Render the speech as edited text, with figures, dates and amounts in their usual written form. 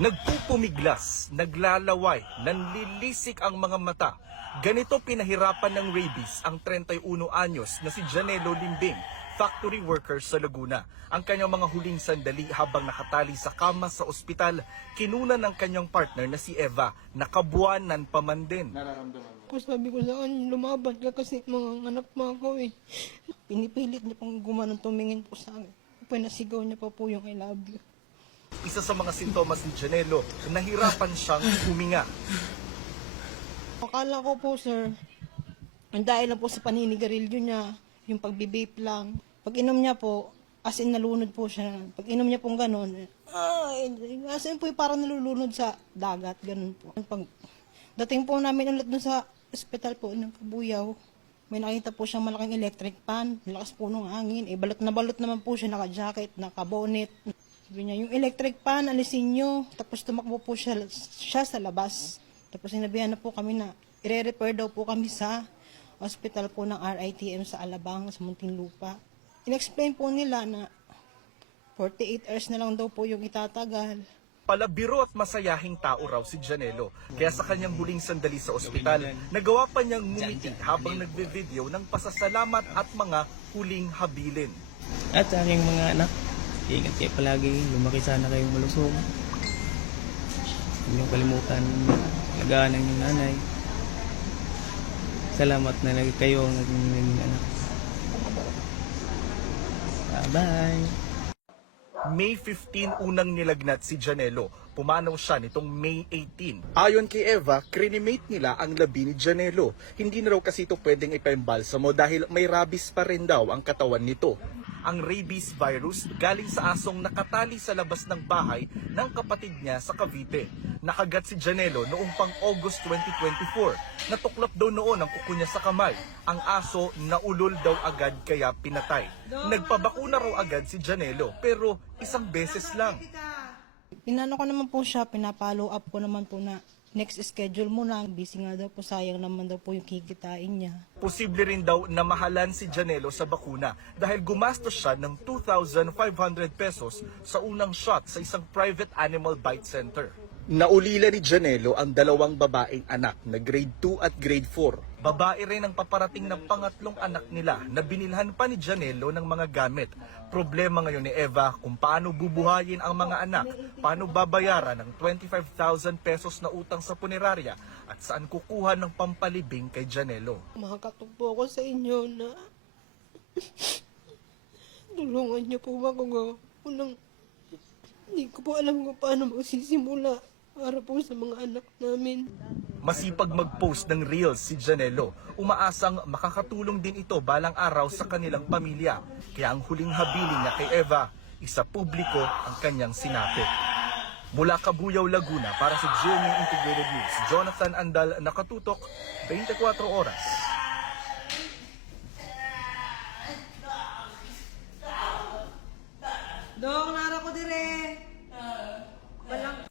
Nagpupumiglas, naglalaway, nanlilisik ang mga mata. Ganito pinahirapan ng rabies ang 31 anyos na si Janelo Limbing, factory worker sa Laguna. Ang kanyang mga huling sandali habang nakatali sa kama sa ospital, kinunan ng kanyang partner na si Eva, nakabuanan pa man din. Ko sabi ko sa kanya, lumaban ka kasi mga anak mo ako eh. Pinipilit niya pong gumanon tumingin po sa akin. Pinasigaw niya pa po yung I love you. Isa sa mga sintomas ni Janelo, nahirapan siyang huminga. Akala ko po sir, ang dahil lang po sa paninigarilyo niya, yung pagbibape lang. Pag inom niya po, as in nalunod po siya. Pag inom niya pong gano'n, as in po parang nalulunod sa dagat, gano'n po. Pag dating po namin ulit dun sa ospital po ng Kabuyaw, may nakita po siyang malaking electric pan, lakas po ng hangin, balot na balot naman po siya, naka-jacket, naka-bonnet. Sabi niya, yung electric pan, alisin nyo. Tapos tumakbo po siya sa labas. Tapos sinabihan na po kami na i-refer daw po kami sa hospital po ng RITM sa Alabang, sa Muntinlupa. In-explain po nila na 48 hours na lang daw po yung itatagal. Palabiro at masayahing tao raw si Janelo. Kaya sa kanyang huling sandali sa ospital, nagawa pa niyang ngumiti habang nagbe-video ng pasasalamat at mga huling habilin. At sa aking mga anak, ingat kayo palagi, lumaki sana kayong malusog. Huwag niyong kalimutan, alagaan ng inyong nanay. Salamat na lagi kayo ang naging anak. Bye-bye! May 15 unang nilagnat si Janelo. Pumanaw siya nitong May 18. Ayon kay Eva, crinimate nila ang labi ni Janelo. Hindi na raw kasi ito pwedeng ipaimbalsamo dahil may rabies pa rin daw ang katawan nito. Ang rabies virus galing sa asong nakatali sa labas ng bahay ng kapatid niya sa Cavite. Nakagat si Janelo noong pang August 2024. Natuklap daw noon ang kuko niya sa kamay. Ang aso naulol daw agad kaya pinatay. Nagpabakuna raw agad si Janelo pero isang beses lang. Pinano ko naman po siya, pinapollow up ko naman po na next schedule mo na. Busy nga daw po, sayang naman daw po yung kikitain niya. Posible rin daw na mahalan si Janelo sa bakuna dahil gumastos siya ng 2,500 pesos sa unang shot sa isang private animal bite center. Naulila ni Janelo ang dalawang babaeng anak na grade 2 at grade 4. Babae rin ang paparating ng pangatlong anak nila na binilhan pa ni Janelo ng mga gamit. Problema ngayon ni Eva kung paano bubuhayin ang mga anak, paano babayaran ng 25,000 pesos na utang sa punerarya at saan kukuha ng pampalibing kay Janelo. Makakatugpo ako sa inyo na tulungan niyo po ako unang hindi ko po alam kung paano magsisimula para po sa mga anak namin. Masipag mag-post ng reels si Janelo. Umaasang makakatulong din ito balang araw sa kanilang pamilya. Kaya ang huling habilin niya kay Eva, isa publiko ang kanyang sinapit. Mula Kabuyaw, Laguna para sa GMA Integrated News, Jonathan Andal, nakatutok, 24 oras. Dong, nara ko dire!